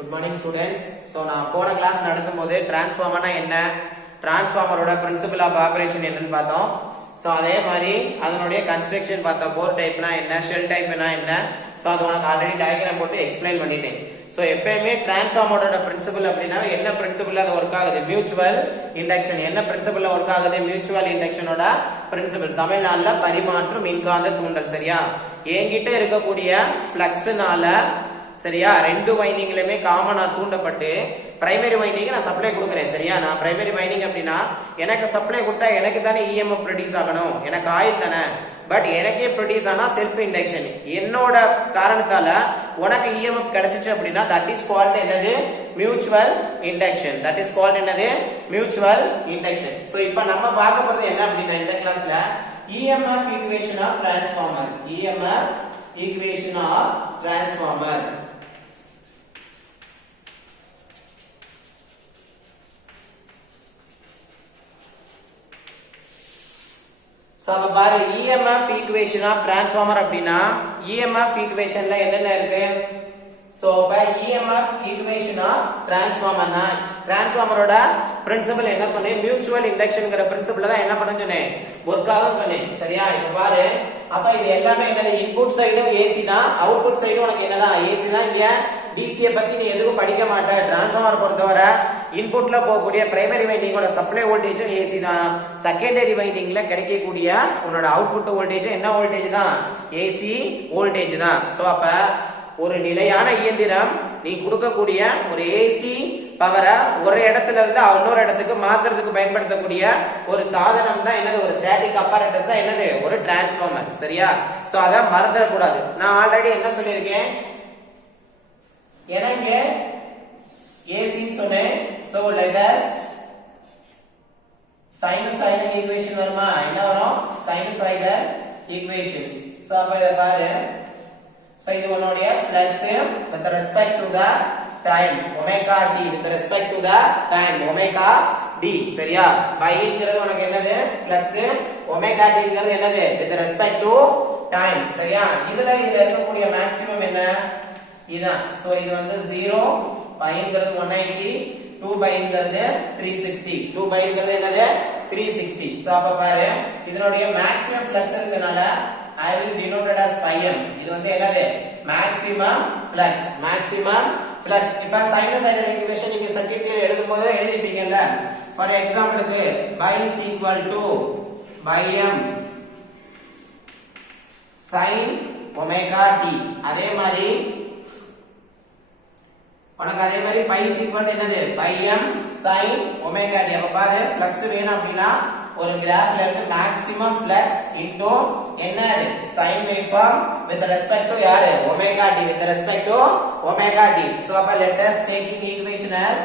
Good morning students. So நான் போன class நடக்கும்போது டிரான்ஸ்ஃபார்மர்னா என்ன, டிரான்ஸ்ஃபார்மரோட பிரின்சிபல் ஆஃப் ஆபரேஷன் என்னன்னு பார்த்தோம். ஸோ அதே மாதிரி அதனுடைய கன்ஸ்ட்ரக்ஷன் பார்த்தோம். கோர் டைப்னா என்ன, ஷெல் டைப்னா என்ன. ஸோ அது உனக்கு ஆல்ரெடி டயக்ராம் போட்டு எக்ஸ்பிளைன் பண்ணிட்டேன். ஸோ எப்பயுமே டிரான்ஸ்ஃபார்மரோட பிரின்சிபல் அப்படின்னா என்ன பிரின்சிபல் அது ஒர்க் ஆகுது, மியூச்சுவல் இண்டக்ஷன். என்ன பிரின்சிபல் ஒர்க் ஆகுது, மியூச்சுவல் இண்டக்ஷனோட பிரின்சிபல். தமிழ்நாடுல பரிமாற்று மின்காந்த தூண்டல். சரியா, என்கிட்ட இருக்கக்கூடிய பிளக்ஸ்னால சரியா ரெண்டு வைண்டிங்லயுமே காமனா தூண்டப்பட்டு பிரைமரி வைண்டிங் நான் சப்ளை கொடுக்குறேன். சரியா, நான் பிரைமரி வைண்டிங் அப்படின்னா எனக்கு சப்ளை கொடுத்தா எனக்கு தானே இஎம்எஃப் ப்ரொடியூஸ் ஆகணும், எனக்கு ஆயில் தானே. பட் எனக்கே ப்ரொடியூஸ் ஆனா செல்ஃப் இண்டக்ஷன், என்னோட காரணத்தால உனக்கு இஎம்எஃப் கிடைச்சிச்சு அப்படின்னா தட் இஸ் கால்ட் என்னது, mutual induction. That is called என்னது, மியூச்சுவல் இண்டக்ஷன். சோ இப்போ நம்ம பார்க்க போறது என்ன அப்படின்னா இந்த கிளாஸ்ல EMF equation of transformer. EMF equation of transformer. So அப்ப பாரு, EMF ஈக்குவேஷன் ஆஃப் டிரான்ஸ்ஃபார்மர் அப்படின்னா EMF ஈக்குவேஷன்ல என்னென்ன இருக்கு. சோ அப்ப EMF ஈக்குவேஷன் ஆஃப் டிரான்ஸ்ஃபார்மர்னா டிரான்ஸ்ஃபார்மரோட பிரின்சிபல் என்ன சொன்னேன், மியூச்சுவல் இண்டக்ஷன்ங்கற பிரின்சிபல்ல தான் என்ன பண்ண சொன்னேன், வொர்க் ஆகும் சொன்னேன். சரியா, இப்ப பாரு, அப்ப இது எல்லாமே என்னது, இன்புட் சைடும் ஏசி தான், அவுட்புட் சைடும் உனக்கு என்னதான் ஏசி தான். இங்க டிசியை பத்தி நீ எதுவும் படிக்க மாட்ட. டிரான்ஸ்ஃபார்மர் பொறுத்தவரை இன்புட்ல போகக்கூடிய பிரைமரி வைண்டிங்கோட சப்ளை வோல்டேஜும் ஏசி தான், செகண்டரி வைண்டிங்ல கிடைக்கக்கூடிய உன்னோட அவுட்புட் வோல்டேஜ் என்ன வோல்டேஜ் தான், ஏசி வோல்டேஜ் தான். சோ அப்ப ஒரு நிலையான இயந்திரம் நீ கொடுக்கக்கூடிய ஒரு ஏசி பவரை ஒரு இடத்துல இருந்து இன்னொரு இடத்துக்கு மாத்துறதுக்கு பயன்படுத்தக்கூடிய ஒரு சாதனம் தான் என்னது, ஒரு ஸ்டாட்டிக் அப்பaratus தான் என்னது, ஒரு டிரான்ஸ்ஃபார்மர். சரியா, சோ அத மறந்துடக்கூடாது. நான் ஆல்ரெடி என்ன சொல்லியிருக்கேன், எனக்கு ஏசி சொன்னேன். So let us sinusoidal equation வருமா, என்ன வரும், சைனூசாய்டல் ஈக்குவேஷன்ஸ். சோ அப்ப இத பாரு, சோ இது உன்னுடைய flux with respect to the time omega t, with respect to the time omega d. சரியா, பைங்கிறது உனக்கு என்னது, ஃப்ளக்ஸ், omega t ங்கிறது என்னது, with respect to time. சரியா, இதுல இருக்கக்கூடிய மேக்ஸிமம் என்ன, இதான். சோ இது வந்து 0, பைங்கிறது 190, 2 பைங்கிறது 360. 2 பைங்கிறது என்னது, 360. சோ அப்ப பாரு, இதனுடைய மேக்ஸிமம் ஃப்ளக்ஸ் இருக்கனால I will denote it as pi m. இது வந்து என்னது, மேக்ஸிமம் ஃப்ளக்ஸ், மேக்ஸிமம் ஃப்ளக்ஸ். இப்ப சைனூசாய்டல் ஈக்குவேஷன் நீங்க சர்க்யூட் தியரி எழுதும்போது எழுதிப்பீங்கல்ல. ஃபார் எக்ஸாம்பிளுக்கு phi is equal to phi m sin omega t. அதே மாதிரி உனக்கு அதே மாதிரி பை இஸ் ஈக்குவல் என்னது, phi m sin omega t. அப்ப பாரு, ஃப்ளக்ஸ் வேணும் அப்படின்னா ஒரு கிராஃப்ல இருந்து மேக்ஸிமம் ஃப்ளக்ஸ் இன்டு என்ன, sine wave form with respect to யாரு, omega t, with respect to omega t. So அப்ப let us taking equation as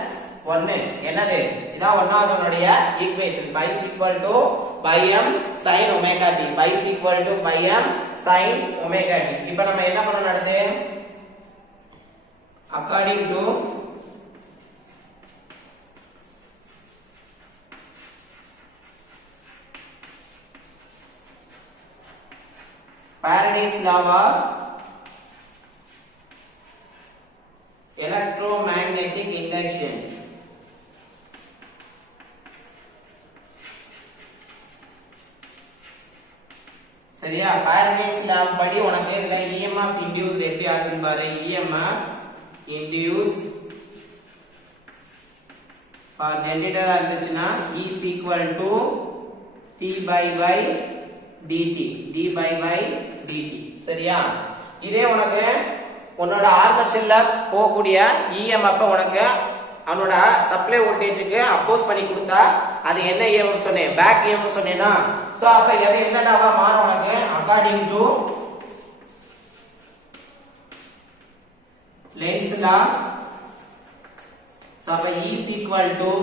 1. என்னது, இதான் ஒன்னாவதுனுடைய equation. Phi is equal to phi m sin omega t. Phi is equal to phi m sin omega t. இப்போ நம்ம என்ன பண்ணணும் அடுத்து, according to Faraday's law of electromagnetic induction. சரியா, Faraday's law படி உனக்கு இதுல EMF induced எப்படி ஆகுதுன்னு பாரு. EMF induced for generator இருந்துச்சுன்னா E is equal to T by dt, d by dt. சரியா, இதே உனக்கு உன்னோட ஆர்மேச்சர்ல போகக்கூடிய EMF உனக்கு அவனோட சப்ளை வோல்டேஜுக்கு அப்போஸ் பண்ணி கொடுத்தா அது என்ன EMF சொன்னேன், பேக் EMF சொன்னேனா. சோ அப்ப எது என்னடாவா மாறும் உனக்கு, according to Lenz law. So அப்ப E is equal to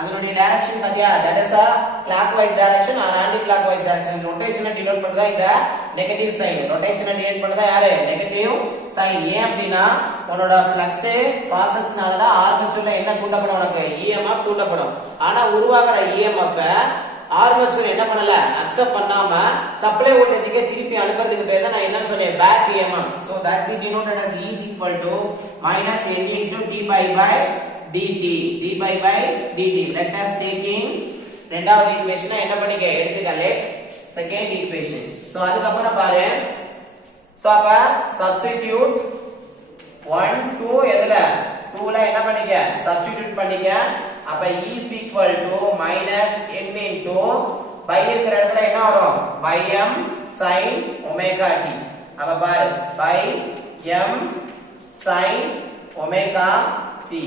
அதனுடைய டைரக்ஷன் பாத்தியா, that is a clockwise direction or anti clockwise direction. ரொட்டேஷனை டினோட் பண்றதா இந்த நெகட்டிவ் சைன், ரொட்டேஷனை டினோட் பண்றதா யாரு, நெகட்டிவ் சைன். ஏன் அப்படின்னா உன்னோட ஃப்ளக்ஸ் பாசஸ்னால தான் ஆர்மேச்சர்ல என்ன தூண்டப்படும், உனக்கு EMF தூண்டப்படும். ஆனா உருவாகுற EMF ஆர்மேச்சர் என்ன பண்ணல அக்செப்ட் பண்ணாம சப்ளை வோல்டேஜ்க்கு திருப்பி அனுப்புறதுக்கு பேர் தான் நான் என்னன்னு சொன்னேன் back EMF. So that we denoted as E is equal to minus N into d by dt. d by dt. Let us taking ரெண்டாவது ஈக்குவேஷனை என்ன பண்ணிக்க எடுத்துக்கலே செகண்ட் ஈக்குவேஷன். சோ அதுக்கு அப்புறம் பாரு. சோ அப்ப சப்ஸ்டிடியூட் 1 2 எதுல 2 ல என்ன பண்ணிக்க சப்ஸ்டிடியூட் பண்ணிக்க. அப்ப E is equal to minus N into by இருக்கிற இடத்துல என்ன வரும் by m sin omega t. அப்ப பாரு by m sin omega t.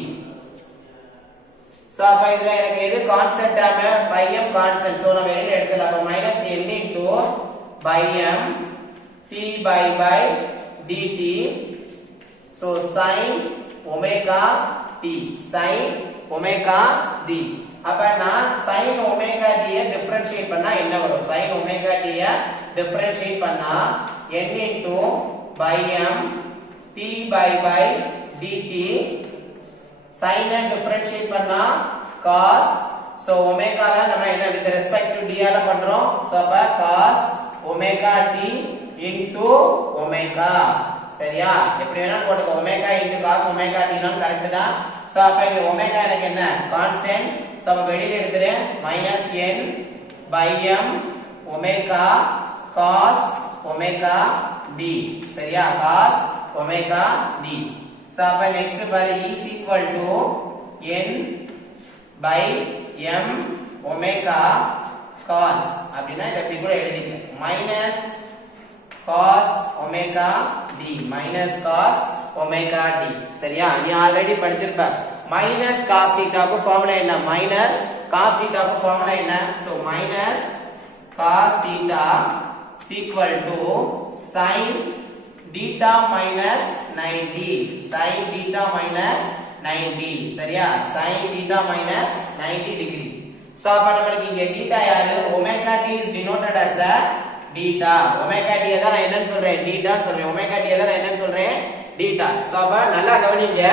So அப்ப இதுல எனக்கு எது constant term by m constant. So நம்ம என்ன எடுத்துலாம் அப்ப minus n into by m t by dt. so sin omega t sin omega t. அப்ப நான் sin omega t ய டிஃபரன்ஷியேட் பண்ணா என்ன வரும் sin omega t ய டிஃபரன்ஷியேட் பண்ணா n into by m t by dt sin and differentiate பண்ணா cos. so omega ல நம்ம என்ன with respect to d ஆல பண்றோம். so அப்ப cos omega t into omega. சரியா எப்படி வேணாலும் போட்டுக்கோ omega into cos omega t னா கரெக்ட் தான். so அப்ப இங்க omega எனக்கு என்ன கான்ஸ்டன்ட். so அப்ப வெளியில எடுத்துறேன் minus n by m omega cos omega d. சரியா cos omega d. so அப்ப next பாரு E is equal to n by m omega cos. அப்படினா இத இப்படி கூட எழுதிக்க minus cos omega d minus cos omega d. சரியா நீ ஆல்ரெடி படிச்சிருப்ப. minus cos theta க்கு ஃபார்முலா என்ன minus cos theta க்கு ஃபார்முலா என்ன. so minus cos theta is equal to sin theta minus 90. sin theta minus 90. சரியா sin theta minus 90 degree. so அப்ப நமக்கு இங்க theta யாரு omega t is denoted as a theta. omega t அத நான் என்னன்னு சொல்றேன் theta ன்னு சொல்றேன். omega t அத நான் என்னன்னு சொல்றேன் theta. so அப்ப நல்லா கவனிங்க.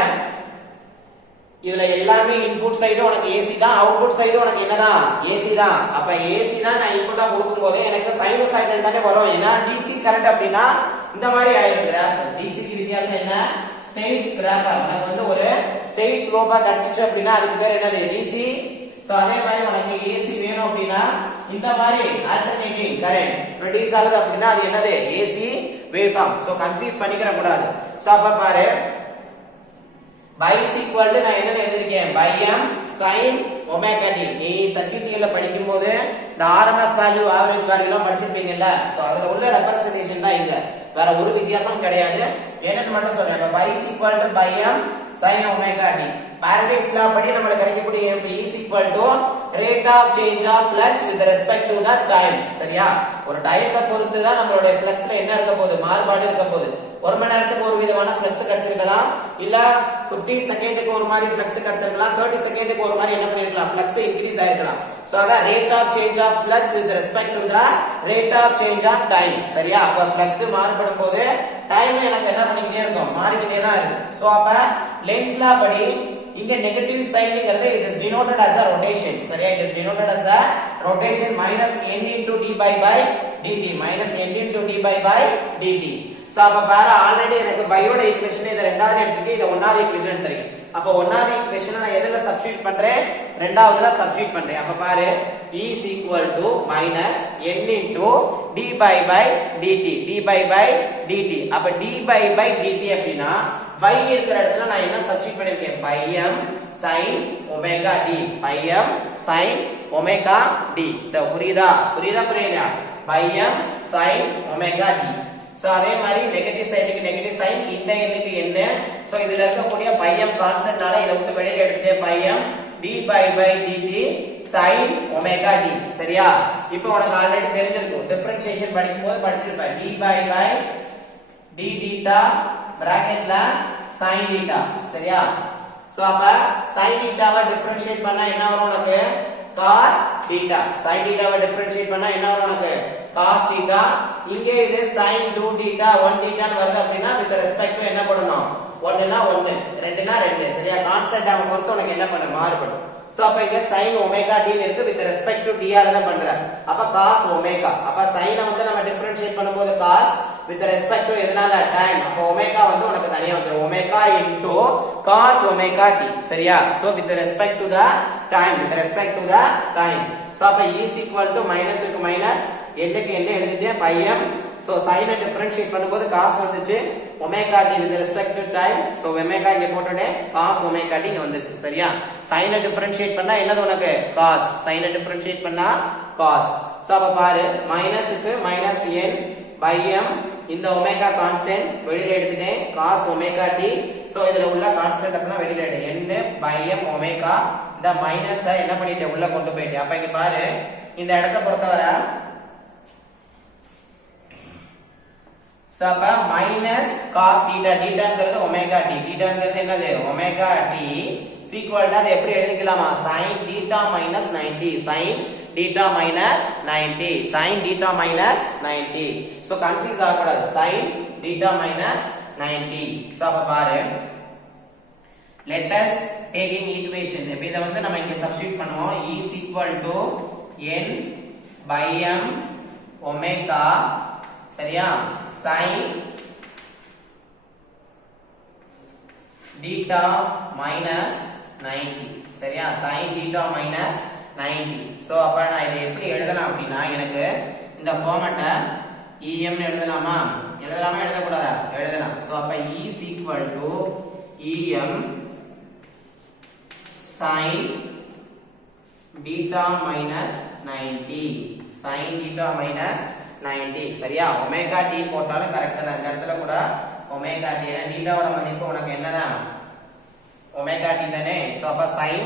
இதுல எல்லாமே இன்புட் சைடு உனக்கு AC தான் அவுட்புட் சைடு உனக்கு என்னதான் AC தான். அப்ப AC தான் நான் இன்புட்டா கொடுக்கும்போது எனக்கு சைனூசாய்டல் தானே வரும். ஏன்னா DC கரண்ட் அப்படினா இந்த மாதிரி ஆயிடும் கிராஃப். DC க்கு வித்தியாசம் என்ன ஸ்ட்ரெயிட் கிராஃப். நமக்கு வந்து ஒரு ஸ்ட்ரெயிட் ஸ்லோப்பா கிடைச்சிச்சு அப்படினா அதுக்கு பேர் என்னது DC. சோ அதே மாதிரி உனக்கு AC வேணும் அப்படினா இந்த மாதிரி ஆல்டர்னேட்டிங் கரண்ட் ப்ரொடியூஸ் ஆகுது அப்படினா அது என்னது AC wave form. So confuse பண்ணிக்கற கூடாது. சோ அப்ப பாரு by is equal to நான் என்ன எழுதிருக்கேன் by m sin omega t. நீ சர்க்யூட்ல படிக்கும்போது இந்த RMS வேல்யூ ஆவரேஜ் வேல்யூ எல்லாம் படிச்சிருப்பீங்கல்ல. சோ அதுல உள்ள ரெப்ரசன்டேஷன் தான் இங்க. வேற ஒரு வித்தியாசமும் கிடையாது. என்னன்னு மட்டும் சொல்றேன். அப்ப by is equal to by m sin omega t. Faraday's law படி நமக்கு கிடைக்கக்கூடிய E is equal to rate of change of flux with respect to the time. சரியா ஒரு டைத்தை பொறுத்து தான் நம்மளுடைய ஃப்ளக்ஸ்ல என்ன இருக்க போகுது மாறுபாடு இருக்க போகுது. ஒரு மணி நேரத்துக்கு ஒரு விதமான ஃப்ளக்ஸ் கிடைச்சிருக்கலாம். இல்ல 15 செகண்டுக்கு ஒரு மாதிரி ஃப்ளக்ஸ் கிடைச்சிருக்கலாம். 30 செகண்டுக்கு ஒரு மாதிரி என்ன பண்ணிருக்கலாம் ஃப்ளக்ஸ் இன்கிரீஸ் ஆயிருக்கலாம். சோ அத rate of change of flux with respect to the rate of change of time. சரியா அப்ப ஃப்ளக்ஸ் மாறுபடும் போது டைம் எனக்கு என்ன பண்ணிக்கிட்டே இருக்கும் மாறிக்கிட்டே தான் இருக்கும். சோ அப்ப லென்ஸ் லா படி இங்க negative சைன்ங்கிறது it is denoted as a rotation. சரியா it is denoted as a rotation minus n into d by dt minus n into d by dt. So அப்ப பாரு ஆல்ரெடி எனக்கு பையோட ஈக்குவேஷன் இத ரெண்டாவது எடுத்துட்டு இத ஒன்னாவது ஈக்குவேஷன் எடுத்துறேன். அப்ப ஒன்னாவது ஈக்குவேஷனை நான் எதுல சப்ஸ்டிட்யூட் பண்றேன் ரெண்டாவதுல சப்ஸ்டிட்யூட் பண்றேன். அப்ப பாரு E is equal to minus n into d by dt d by dt. அப்ப d by dt அப்படினா by இருக்கிற இடத்துல நான் என்ன சப்ஸ்டிட்யூட் பண்ணிருக்கேன் by m sin omega d by m sin omega d. So புரியுதா by m sin omega d. So அதே மாதிரி நெகட்டிவ் சைடுக்கு நெகட்டிவ் சைன் இந்த எண்ணுக்கு என்ன. சோ இதுல இருக்கக்கூடிய by m கான்ஸ்டன்ட்னால இத விட்டு வெளியில எடுத்துட்டே by m d by dt sin omega d. சரியா இப்போ உனக்கு ஆல்ரெடி தெரிஞ்சிருக்கும் டிஃபரன்ஷியேஷன் படிக்கும்போது படிச்சிருப்ப d by d theta பிராக்கெட்ல sin theta. சரியா சோ அப்ப sin theta வை டிஃபரன்ஷியேட் பண்ணா என்ன வரும் உனக்கு cos theta. sin theta வை டிஃபரன்ஷியேட் பண்ணா என்ன வரும் உனக்கு cos theta. இங்கே இது sin 2 theta 1 theta ன்னு வருது அப்படினா with respect to என்ன பண்ணனும் 1 னா 1 2 னா 2. சரியா கான்ஸ்டன்ட் டேர்ம் பொறுத்து உனக்கு என்ன பண்ண மாறுபடும். சோ அப்ப இங்க sin omega t ன்னு இருக்கு with respect to t ஆல தான் பண்றார் அப்ப cos omega அப்ப sin வந்து நம்ம டிஃபரன்ஷியேட் பண்ணும்போது cos with respect to எதனால time அப்ப omega வந்து உனக்கு தனியா வந்துரும் omega into cos omega t சரியா so with respect to the time so அப்ப is equal to minus க்கு minus என்னக்கு என்ன எழுதிட்டேன் pi m so sin ஐ டிஃபரன்ஷியேட் பண்ணும்போது cos வந்துச்சு omega t with respect to time so omega இங்க போட்டுட்டேன் cos omega t இங்க வந்துருச்சு சரியா sin ஐ டிஃபரன்ஷியேட் பண்ணா என்னது உனக்கு cos sin ஐ டிஃபரன்ஷியேட் பண்ணா cos so அப்ப பாரு minus க்கு minus n by m இந்த omega constant வெளியில எடுத்துட்டேன் cos omega t so இதுல உள்ள constant அப்பனா வெளியில எடு n by m omega இந்த மைனஸ் என்ன பண்ணிட்டேன் உள்ள கொண்டு போயிட்டேன் அப்ப இங்க பாரு இந்த இடத்தை பொறுத்தவரை so அப்ப minus cos theta thetaங்கிறது omega t thetaங்கிறது என்னது omega t is equal to அது எப்படி எழுதிக்கலாமா sin theta minus 90 sin theta minus 90 sin theta minus 90 so confuse ஆகக்கூடாது sin theta minus 90 so அப்ப பாரு let us taking equation இப்ப இத வந்து நம்ம இங்க சப்ஸ்டிட்யூட் பண்ணுவோம் E is equal to n by m omega சரியா sin theta minus 90 சரியா sin theta minus 90 so அப்ப நான் இதை எப்படி எழுதலாம் அப்படினா எனக்கு இந்த ஃபார்மட்ட em ன்னு எழுதலாமா எழுதக்கூடாதா எழுதலாம் so அப்ப E is equal to em sin theta minus 90 sin theta minus 90 சரியா omega t போட்டாலும் கரெக்ட்டா தான் இந்த இடத்துல கூட omega t னா theta-ஓட மதிப்பு உனக்கு என்னதான் omega t தானே சோ அப்ப sin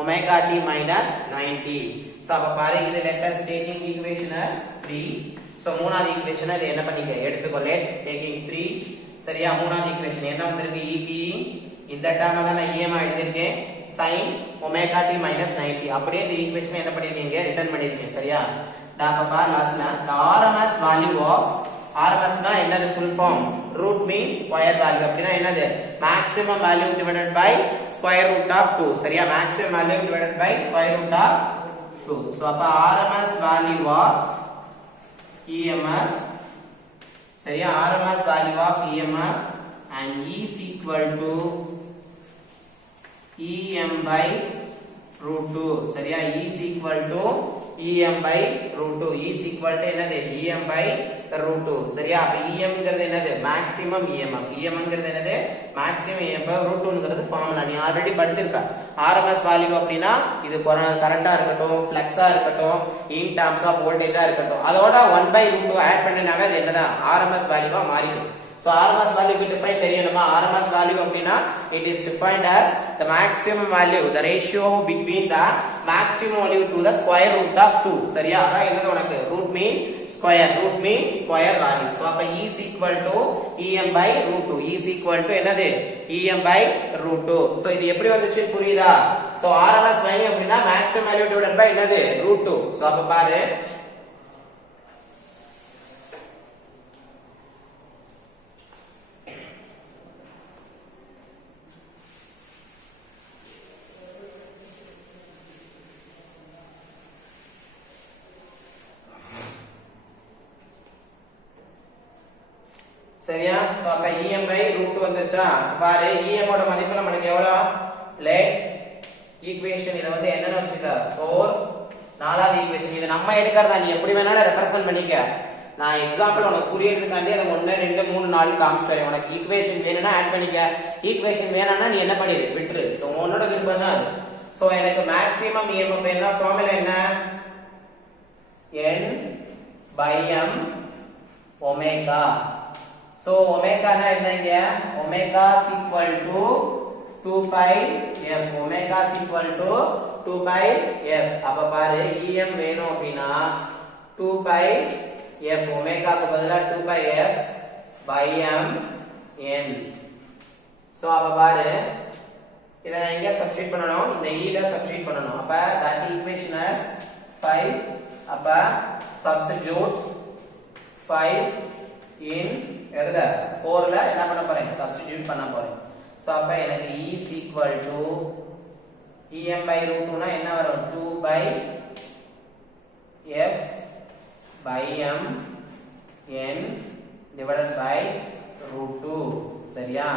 omega t minus 90 so அப்ப பாரு இது let us taking equation as 3 so மூணாவது ஈக்குவேஷனை இது என்ன பண்ணிக்க எடுத்துக்கொள்ளே taking 3 சரியா மூணாவது ஈக்குவேஷன் என்ன வந்திருக்கு et இந்த டேர்மை தான் நான் em எழுதிருக்கேன் sin omega t minus 90 அப்படியே இந்த ஈக்குவேஷனை என்ன பண்ணிருக்கீங்க ரிட்டர்ன் பண்ணிருக்கீங்க சரியா அப்ப பாரு லாஸ்ட்ல the RMS value of RMS னா என்னது full form root means square value அப்படினா என்னது maximum value divided by square root of 2 சரியா maximum value divided by square root of 2 so அப்ப RMS value of EMF சரியா RMS value of EMF and E is equal to EM by root 2 சரியா E is equal to EM by root 2 E is equal to என்னது EM by root 2 சரியா அப்ப EM ங்கிறது என்னது maximum EMF EM ங்கிறது என்னது maximum EMF root 2 ங்கிறது formula நீ ஆல்ரெடி படிச்சிருக்க RMS வேல்யூ அப்படினா இது கரண்டா இருக்கட்டும் ஃப்ளக்ஸா இருக்கட்டும் in terms of voltage ஆ இருக்கட்டும் அதோட 1 by root 2 ஆட் பண்ணனாவே அது என்னதான் RMS வேல்யூவா மாறிடும் so RMS value க்கு define தெரியணுமா RMS value அப்படினா it is defined as the maximum value the ratio between the maximum value to the square root of 2 சரியா அதான் என்னது உனக்கு root mean square value so அப்ப E is equal to EM by root 2 E is equal to என்னது EM by root 2 so இது எப்படி வந்துச்சு புரியுதா so RMS value அப்படினா maximum value divided by என்னது root 2 so அப்ப பாரு சரியா சோ அப்ப EM by root வந்துச்சா பாரு EM ஓட மதிப்பு நமக்கு எவ்வளவு let ஈக்குவேஷன் இத வந்து என்னன்னு வச்சுக்க 4 நாலாவது ஈக்குவேஷன் இது நம்ம எடுக்கறதா நீ எப்படி வேணாலும் ரெப்ரசன்ட் பண்ணிக்க நான் எக்ஸாம்பிள் உனக்கு புரியறதுக்காண்டி அத 1 2 3 4 காமிச்சறேன் உனக்கு ஈக்குவேஷன் வேணும்னா ஆட் பண்ணிக்க ஈக்குவேஷன் வேணாம்னா நீ என்ன பண்ணிரு விட்டுரு சோ உன்னோட விருப்பம் தான் அது சோ எனக்கு மேக்ஸிமம் EMF என்ன ஃபார்முலா என்ன n by m omega so omega na enna omega is equal to 2 pi f omega is equal to 2 pi f அப்ப பாரு em வேணும் அப்படினா 2 pi f omega க்கு பதிலா 2 pi f by m n so அப்ப பாரு இத நான் எங்க சப்ஸ்டிட்யூட் பண்ணனும் இந்த e ல சப்ஸ்டிட்யூட் பண்ணனும் அப்ப that equation is 5 அப்ப substitute 5 in எதுல 4 ல என்ன பண்ண போறேன் சப்ஸ்டிட்யூட் பண்ண போறேன் சோ அப்ப எனக்கு E is equal to EM by root 2 னா என்ன வரும் 2 by F by M n divided by root 2 சரியா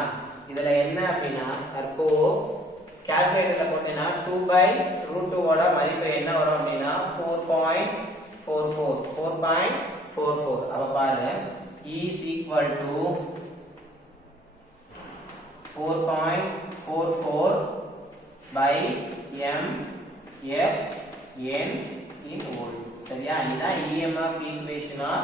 இதுல என்ன அப்படினா அப்போ கால்குலேட்டர்ல போட்டேனா 2 by root 2 ஓட மதிப்பு என்ன வரும் அப்படினா 4.44 அப்ப பாருங்க E is equal to 4.44 by M F n in volt சரியா இதான் EMF equation of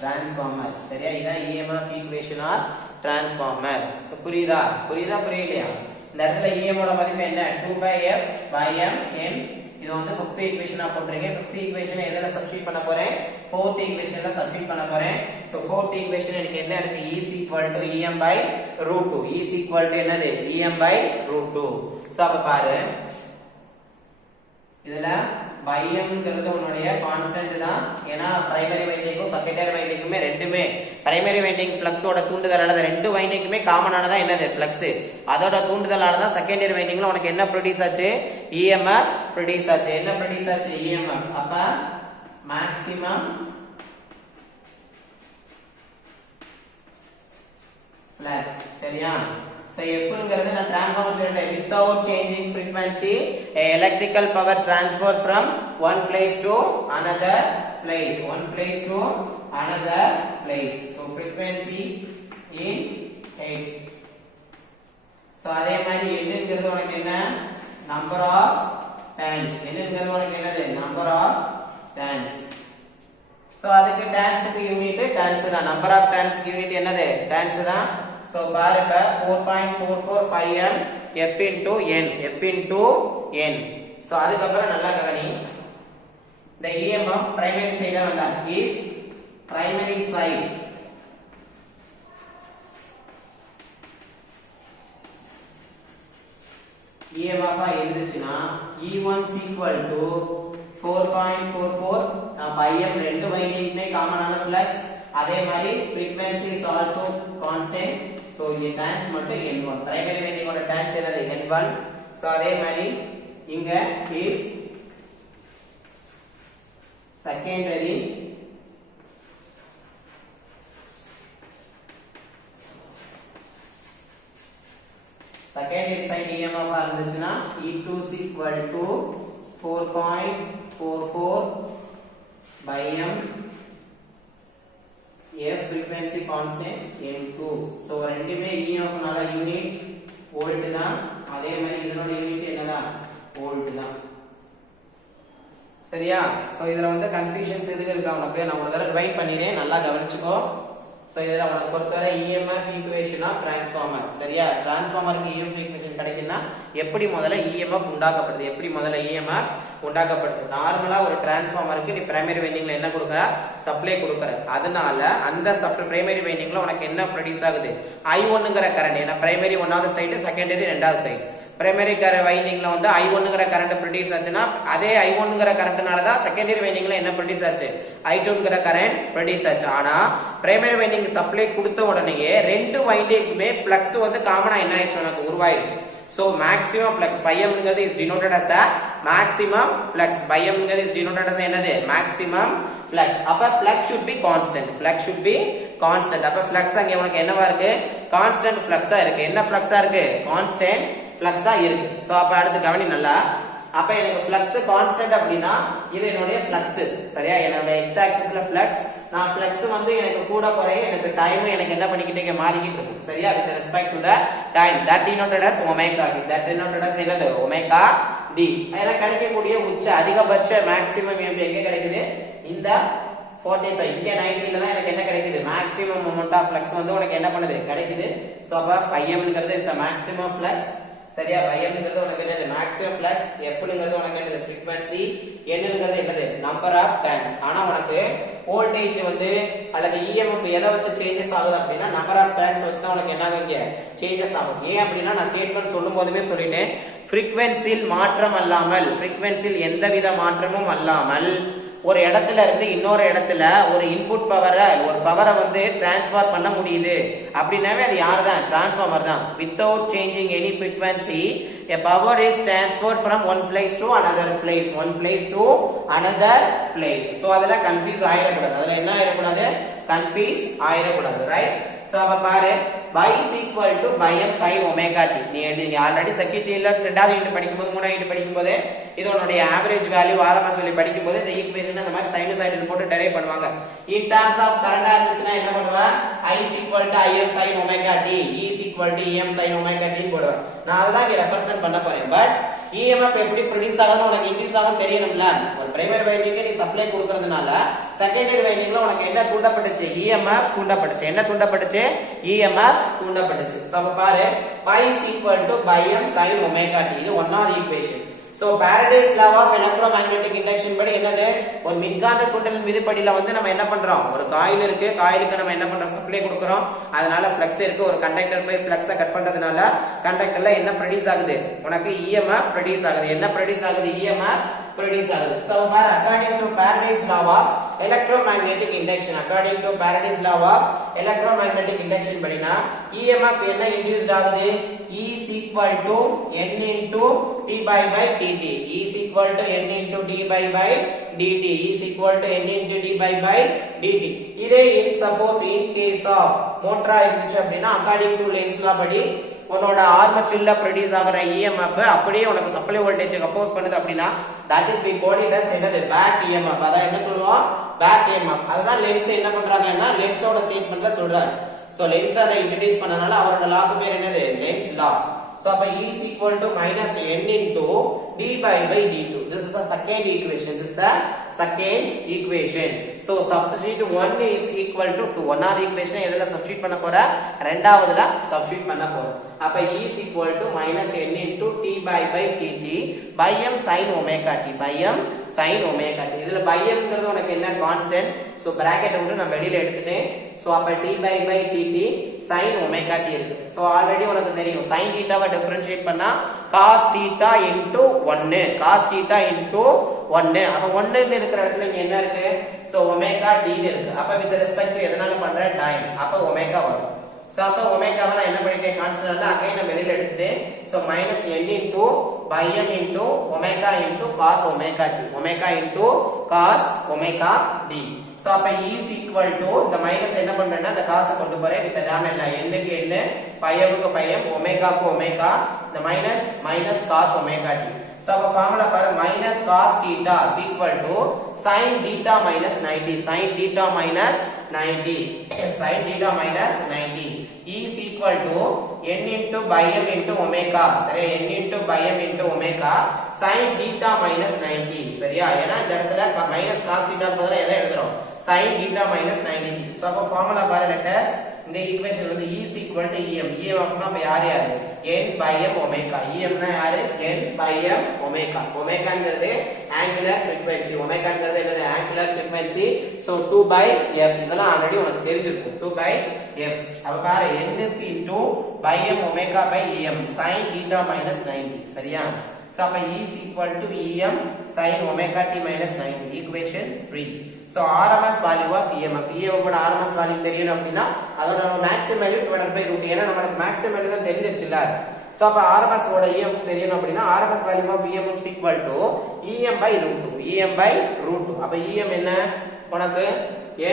transformer சரியா இதான் EMF equation of transformer so புரியலையா இந்த இடத்துல EM ஓட மதிப்பு என்ன 2 by F by M n இது வந்து 5th ஈக்குவேஷனா போட்றீங்க 5th ஈக்குவேஷனை எதல சப்ஸ்டிட்யூட் பண்ண போறேன் 4th ஈக்குவேஷன்ல சப்ஸ்டிட்யூட் பண்ண போறேன் சோ 4th ஈக்குவேஷன் எனக்கு என்ன இருக்கு E is equal to EM by root 2 E is equal to என்னது EM by root 2 சோ அப்ப பாரு இதுல by M ங்கிறது உன்னுடைய கான்ஸ்டன்ட் தான் ஏனா பிரைமரி வைண்டிங்கும் செகண்டரி வைண்டிங்குமே ரெண்டுமே பிரைமரி வைண்டிங் ஃப்ளக்ஸ் ஓட தூண்டுதலால ரெண்டு வைண்டிங்குமே காமனானதா என்னது ஃப்ளக்ஸ் அதோட தூண்டுதலால தான் செகண்டரி வைண்டிங்ல உனக்கு என்ன ப்ரொடியூஸ் ஆச்சு EMF ப்ரொடியூஸ் ஆச்சு என்ன ப்ரொடியூஸ் ஆச்சு EMF அப்ப மேக்ஸिमम ஃப்ளக்ஸ் சரியா So F ங்கிறது நான் ட்ரான்ஸ்ஃபார்மர் சொல்லிட்டேன் without changing frequency a electrical power transfer from one place to another place so frequency in hertz so அதே மாதிரி n ங்கிறது உனக்கு என்ன number of turns n ங்கிறது உனக்கு என்னது number of turns so அதுக்கு turns க்கு யூனிட் turns தான் number of turns க்கு யூனிட் என்னது turns தான் So பாருங்க 4.445 m F into n so அதுக்கு அப்புறம் நல்லா கவனி the EMF primary side வந்தா if primary side EMF இருந்துச்சுனா E1 is equal to 4.44 by m ரெண்டு வைண்டிங்மே காமனான ஃப்ளக்ஸ் அதே மாதிரி frequency is also constant so இங்க டான்ஸ் மட்டும் n1 பிரைமரி வைண்டிங் ஓட டான்ஸ் என்னது n1 so அதே மாதிரி இங்க if secondary side EMF இருந்துச்சுனா E2 is equal to 4.44 by m F frequency constant n2 so ரெண்டுமே EMF நால யூனிட் வோல்ட் தான் அதே மாதிரி இதனோட யூனிட் என்னதான் வோல்ட் தான் சரியா சோ இதுல வந்து கன்ஃபியூஷன்ஸ் எதுக்கு இருக்கா உனக்கு நான் ஒரு தடவை ரிவைண்ட் பண்ணிரேன் நல்லா கவனிச்சுக்கோ சோ இதுல உனக்கு பொறுத்தவரை EMF ஈக்குவேஷன் ஆஃப் டிரான்ஸ்ஃபார்மர் சரியா டிரான்ஸ்ஃபார்மருக்கு EMF ஈக்குவேஷன் கிடைக்கும்னா எப்படி முதல்ல EMF உண்டாக்கப்படுது நார்மலா ஒரு டிரான்ஸ்ஃபார்மருக்கு நீ பிரைமரி வைண்டிங்ல என்ன கொடுக்கற சப்ளை கொடுக்கற அதனால அந்த பிரைமரி வைண்டிங்ல உனக்கு என்ன ப்ரொடியூஸ் ஆகுது I1ங்கற கரண்ட் ஏனா பிரைமரி ஒன்னாவது சைடு செகண்டரி இரண்டாவது சைடு பிரைமரி வைண்டிங்ல வந்து I1ங்கற கரண்ட் ப்ரொடியூஸ் ஆச்சுனா அதே I1ங்கற கரண்ட்னால தான் செகண்டரி வைண்டிங்ல என்ன ப்ரொடியூஸ் ஆச்சு I2ங்கற கரண்ட் ப்ரொடியூஸ் ஆச்சு ஆனா பிரைமரி வைண்டிங் சப்ளை கொடுத்த உடனேயே ரெண்டு வைண்டிங்குமே ஃப்ளக்ஸ் வந்து காமனா என்ன ஆயிடுச்சு உனக்கு உருவாயிருச்சு so maximum flux by m ங்கிறது is denoted as a maximum flux by m ங்கிறது is denoted as என்னது maximum flux அப்ப flux should be constant அப்ப flux அங்க உனக்கு என்னவா இருக்கு constant flux ஆ இருக்கு என்ன flux ஆ இருக்கு constant flux ஆ இருக்கு சோ அப்ப அடுத்து கவனி நல்லா அப்ப எனக்கு flux constant அப்படினா இது என்னோட flux சரியா என்னோட x axisல flux நான் flux வந்து எனக்கு கூட குறைய எனக்கு டைம் எனக்கு என்ன பண்ணிக்கிட்டே மாறிக்கிட்டு இருக்கும் சரியா with respect to the time that denoted as omega d that denoted as என்னது omega d எனக்கு கிடைக்கக்கூடிய உச்ச அதிகபட்ச மேக்ஸिमम எம்பி எங்க கிடைக்குது இந்த 45 இங்க 90 ல தான் எனக்கு என்ன கிடைக்குது மேக்ஸिमम மொமெண்ட் ஆஃப் ஃப்ளக்ஸ் வந்து உனக்கு என்ன பண்ணுது கிடைக்குது சோ அப்ப m ங்கிறது is the maximum flux சரியா m ங்கிறது உனக்கு என்னது மேக்ஸிமம் ஃப்ளக்ஸ் f ங்கிறது உனக்கு என்னது frequency n ங்கிறது என்னது நம்பர் ஆஃப் டர்ன்ஸ் ஆனா உனக்கு வோல்டேஜ் வந்து அல்லது EMF எதை வச்சு சேஞ்சஸ் ஆகுது அப்படினா நம்பர் ஆஃப் டர்ன்ஸ் வச்சு தான் உனக்கு என்ன ஆகுங்க சேஞ்சஸ் ஆகும் ஏன் அப்படினா நான் ஸ்டேட்மென்ட் சொல்லும்போதுமே சொல்லிட்டேன் frequencyயில் மாற்றம் அல்லாமல் frequencyயில் எந்தவித மாற்றமும் அல்லாமல் ஒரு இடத்துல இருந்து இன்னொரு இடத்துல ஒரு இன்புட் பவரை ஒரு பவரை வந்து டிரான்ஸ்ஃபர் பண்ண முடியுது அப்படின்னாவே அது யார் தான்? டிரான்ஸ்ஃபார்மர் தான். Without changing any frequency a power is transferred from one place to another place, one place to another place. So அதல கன்ஃபியூஸ் ஆயிரக்கூடாது. அதுல என்ன ஆயிரக்கூடாது? கன்ஃபியூஸ் ஆயிரக்கூடாது. ரைட்? சோ அப்ப பாரு y is equal to m sin omega t. நீ already circuit தியரில ரெண்டாவது unit படிக்கும்போது மூணாவது unit படிக்கும்போது இதனுடைய ஆவரேஜ் வேல்யூ RMS வேல்யூ படிக்கும்போது இந்த ஈக்குவேஷன் அந்த மாதிரி சைனூசாய்டல் போட்டு டெரைவ் பண்ணுவாங்க. இன் டர்ம்ஸ் ஆஃப் கரண்டா இருந்துச்சுனா என்ன பண்ணுவா? I is equal to im sin omega t, E is equal to em sin omega t ன்னு போடுவேன். நான் அத தான் இங்க ரெப்ரசன்ட் பண்ண போறேன். பட் EMF எப்படி ப்ரொடியூஸ் ஆகுதுன்னு உனக்கு இன்டியூஸ் ஆகும் தெரியணும்ல. ஒரு பிரைமரி வைண்டிங்க்கு நீ சப்ளை கொடுக்கிறதுனால செகண்டரி வைண்டிங்ல உனக்கு என்ன தூண்டப்பட்டுச்சு? EMF தூண்டப்பட்டுச்சு. என்ன தூண்டப்பட்டுச்சு? EMF தூண்டப்பட்டுச்சு. சோ அப்ப பாரு pi is equal to m sin omega t. இது ஒன்னாவது equation. So Faraday's law of electromagnetic induction படி என்னது? ஒரு மின்காந்த தூண்டலின் விதிப்படியில வந்து நம்ம என்ன பண்றோம்? ஒரு காயில் இருக்கு, காயிலுக்கு நம்ம என்ன பண்றோம்? சப்ளை கொடுக்கிறோம். அதனால ஃப்ளக்ஸ் இருக்கு. ஒரு கண்டக்டர் போய் ஃப்ளக்ஸை கட் பண்றதுனால கண்டக்டர்ல என்ன ப்ரொடியூஸ் ஆகுது? உனக்கு EMF ப்ரொடியூஸ் ஆகுது. என்ன ப்ரொடியூஸ் ஆகுது? EMF ப்ரொடியூஸ் ஆகுது. சோ பாரு according to Faraday's law of electromagnetic induction, according to Faraday's law of electromagnetic induction படினா EMF என்ன இன்டியூஸ்ட் ஆகுது? E is equal to n into t by dt. E is equal to n into d by dt. E is equal to n into d by dt. இதே suppose in case of மோட்டரா இருந்துச்சு அப்படினா according to Lenz's law படி உன்னோட ஆர்மேச்சர்ல produce ஆகுற EMF அப்படியே உனக்கு supply voltage அப்போஸ் பண்ணுது அப்படினா that is we call it as என்னது? back EMF. அத என்ன சொல்லுவோம்? back EMF. அதுதான் லென்ஸ் என்ன பண்றாங்கன்னா லென்ஸோட ஸ்டேட்மென்ட்ல சொல்றாரு. சோ லென்ஸ் அதை இன்ட்ரோ듀ஸ் பண்ணனால அவரோட லாக்கு பேர் என்னது? லென்ஸ் லா. So அப்ப E is equal to minus n into d by dt. This is the second equation. This is the second equation. So substitute 1 is equal to 2. ஒன்னாவது ஈக்குவேஷனை எதுல substitute பண்ண போற? இரண்டாவதுல சப்ஸ்டிட்யூட் பண்ண போற. அப்ப E is equal to minus n into t by dt by m sin omega t. by m sin omega t. இதுல by m ங்கிறது உனக்கு என்ன? கான்ஸ்டன்ட். சோ பிராக்கெட் விட்டு நான் வெளியில எடுத்துட்டேன். சோ அப்ப t by dt sin omega t இருக்கு. சோ ஆல்ரெடி உனக்கு தெரியும் sin θ டிஃபரன்ஷியேட் பண்ணா cos θ into 1 cos θ into 1. அப்ப 1 ன்னு இருக்கிற இடத்துல இங்க என்ன இருக்கு? சோ ஒமேகா d ன்னு இருக்கு. அப்ப with respect to எதனால பண்றேன்? டைம். அப்ப ஒமேகா வரும். சோ அப்ப ஒமேகாவை நான் என்ன பண்ணிட்டேன்? கான்ஸ்டன்ட்ல அகைன் நான் வெளியில எடுத்துட்டேன். So minus n into by m into omega into cos omega t. omega into cos omega d. So அப்ப E is equal to இந்த மைனஸ் என்ன பண்றேன்னா அந்த காசை கொண்டு போறேன். வித் டேம் இல்ல n க்கு n pi m க்கு pi m omega க்கு omega இந்த minus minus cos omega t. So அப்ப ஃபார்முலா பாரு minus cos theta is equal to sin theta minus 90. sin theta minus 90. sin theta minus 90. E is equal to n into by m into omega. சரி n into by m into omega sin theta minus 90. சரியா? ஏனா இந்த இடத்துல minus cos theta பதிலா எதை எழுதுறோம்? sin theta minus 90. So அப்ப formula பாரு let us இந்த ஈக்குவேஷன் வந்து E is equal to em. em அப்ப யார் யாரு? n by m omega. em னா யாரு? n by m omega. omega ங்கிறது angular frequency. omega ங்கிறது என்னது? angular frequency. so 2 by f. இதெல்லாம் ஆல்ரெடி உனக்கு தெரிஞ்சிருக்கும். 2 by f. அப்ப பாரு n is into by m omega by em sin theta minus 90. சரியா? so அப்ப E is equal to em sin omega t minus 90. equation 3. so RMS value of EMF. EMF ஓட RMS value தெரியணும் அப்படினா அதோட நம்ம maximum value divided by root. ஏனா நமக்கு maximum value தான் தெரிஞ்சிருச்சுல. so அப்ப RMS ஓட EMF தெரியணும் அப்படினா RMS value of EMF is equal to EM by root 2. EM by root 2. அப்ப EM என்ன? உனக்கு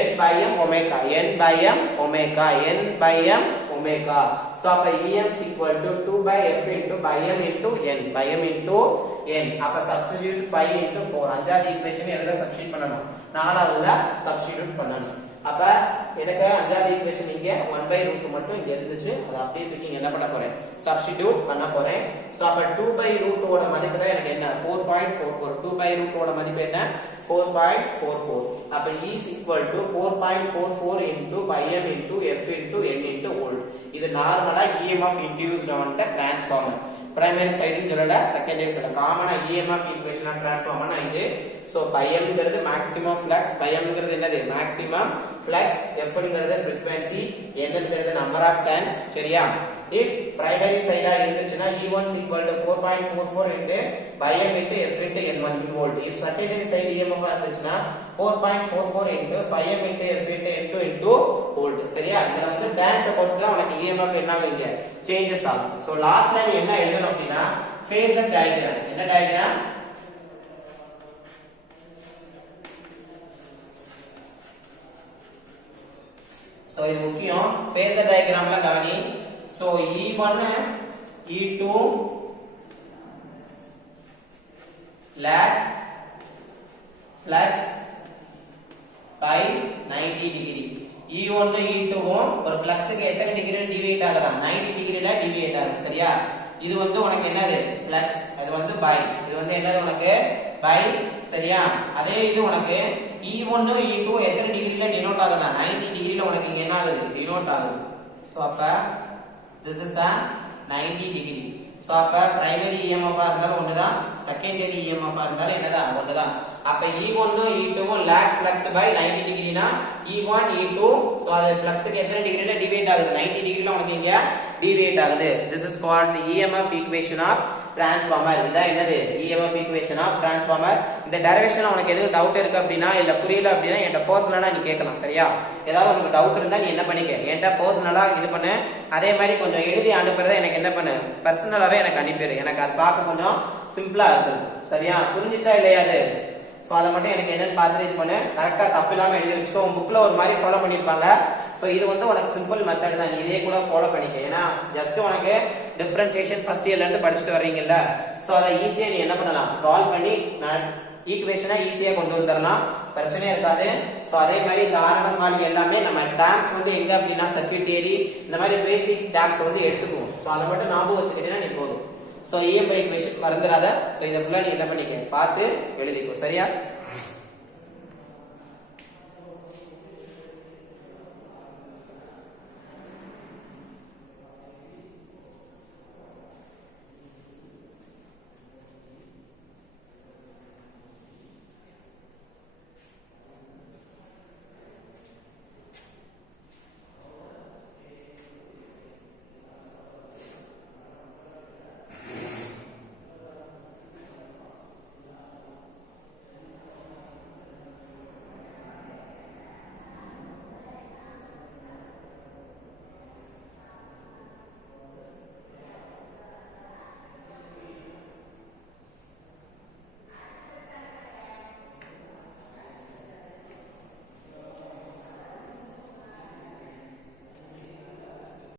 n by m omega. n by m omega. n by m omega. so அப்ப EM is equal to 2 by f into by m into n. by m into n. அப்ப substitute 5 into 4. அஞ்சாவது equation எதுல substitute பண்ணனும்? நாலாவதுல substitute பண்ணனும். அப்ப எனக்கு அஞ்சாவது equation இங்க 1 by root மட்டும் இங்க இருந்துச்சு. அத அப்படியே தூக்கி என்ன பண்ண போறேன்? சப்ஸ்டிட்யூட் பண்ண போறேன். சோ அப்ப 2 by root ஓட மதிப்பு தான் எனக்கு என்ன? 4.44. 2 by root ஓட மதிப்பு என்ன? 4.44. அப்ப E is equal to 4.44 into by m into f into n into volt. இது நார்மலா EMF induced on the transformer. primary side னு சொல்லல, secondary side. காமனா EMF equation of transformer இது. so by m ங்கிறது maximum flux, by m ங்கிறது என்னது? maximum flux, f ங்கிறது frequency, n ங்கிறது number of turns. சரியா? if primary side இருந்துச்சுன்னா E1 is equal to 4.44 into by m into f into n1 in volt. If secondary side EMF இருந்துச்சுன்னா 4.44 into 5m into f into n2 into volt. சரியா? இதுல வந்து dance பொறுத்து தான் உனக்கு EMF என்ன ஆகுது சேஞ்சஸ் ஆகும். சோ லாஸ்ட்ல நீ என்ன எழுதணும் அப்படினா phasor diagram. என்ன diagram? சோ இது முக்கியம். phasor diagramல கவனி. So E1 E2 lag flux by 90 degree. E1 E2 ஒரு ஃப்ளக்ஸ்க்கு எத்தனை டிகிரி டிவியேட் ஆகுதா 90 டிகிரில டிவியேட் ஆகுது. சரியா? இது வந்து உனக்கு என்னது ஃப்ளக்ஸ், அது வந்து பை, இது வந்து என்னது உனக்கு பை. சரியா? அதே இது உனக்கு E1 E2 எத்தனை டிகிரில டினோட் ஆகுதா 90 டிகிரில உனக்கு இங்க என்ன ஆகுது டினோட் ஆகுது. சோ அப்ப this is a 90 degree. So அப்ப பிரைமரி EMF இருந்தாலும் ஒண்ணுதான், செகண்டரி EMF இருந்தாலும் என்னதான் ஒண்ணுதான். அப்ப E1 E2 lag flux by 90 டிகிரினா E1 E2 so அது ஃப்ளக்ஸ்க்கு எத்தனை டிகிரில டிவியேட் ஆகுது 90 டிகிரில உனக்கு இங்க டிவியேட் ஆகுது. this is called the EMF equation of transformer. இதான் என்னது EMF equation of transformer. இந்த டைரக்ஷன்ல உனக்கு எதுவும் டவுட் இருக்கு அப்படினா இல்ல புரியல அப்படினா என்கிட்ட பர்சனலா நீ கேட்கலாம். சரியா? ஏதாவது உனக்கு டவுட் இருந்தா நீ என்ன பண்ணிக்க என்கிட்ட பர்சனலா இது பண்ணு. அதே மாதிரி கொஞ்சம் எழுதி அனுப்புறத எனக்கு என்ன பண்ணு பர்சனலாவே எனக்கு அனுப்பிடு. எனக்கு அது பார்க்க கொஞ்சம் சிம்பிளா இருக்கும். சரியா? புரிஞ்சுச்சா இல்லையா அது? சோ அத மட்டும் எனக்கு என்னன்னு பார்த்து இது பண்ணு. கரெக்ட்டா தப்பு இல்லாம எழுதி வச்சுக்கோ. புக்ல ஒரு மாதிரி ஃபாலோ பண்ணிருப்பாங்க. சோ இது வந்து உனக்கு சிம்பிள் மெத்தட் தான். நீ இதே கூட ஃபாலோ பண்ணிக்க. ஏனா ஜஸ்ட் உனக்கு டிஃபரன்ஷியேஷன் ஃபர்ஸ்ட் இயர்ல இருந்து படிச்சிட்டு வர்றீங்கல்ல. சோ அத ஈஸியா நீ என்ன பண்ணலாம் சால்வ் பண்ணி ஈக்குவேஷனை ஈஸியா கொண்டு வந்துடலாம். பிரச்சனையே இருக்காது. சோ அதே மாதிரி இந்த ஆர்எம்எஸ் வேல்யூ எல்லாமே நம்ம டேர்ம்ஸ் வந்து எங்க அப்படினா சர்க்யூட் தியரி இந்த மாதிரி பேசிக் டேர்ம்ஸ் வந்து எடுத்துக்குவோம். சோ அத மட்டும் ஞாபகம் வச்சுக்கிட்டேனா நீ போதும். சோ EMF equation மறந்துடாத. சோ இத ஃபுல்லா நீ என்ன பண்ணிக்க பார்த்து எழுதிக்கோ. சரியா?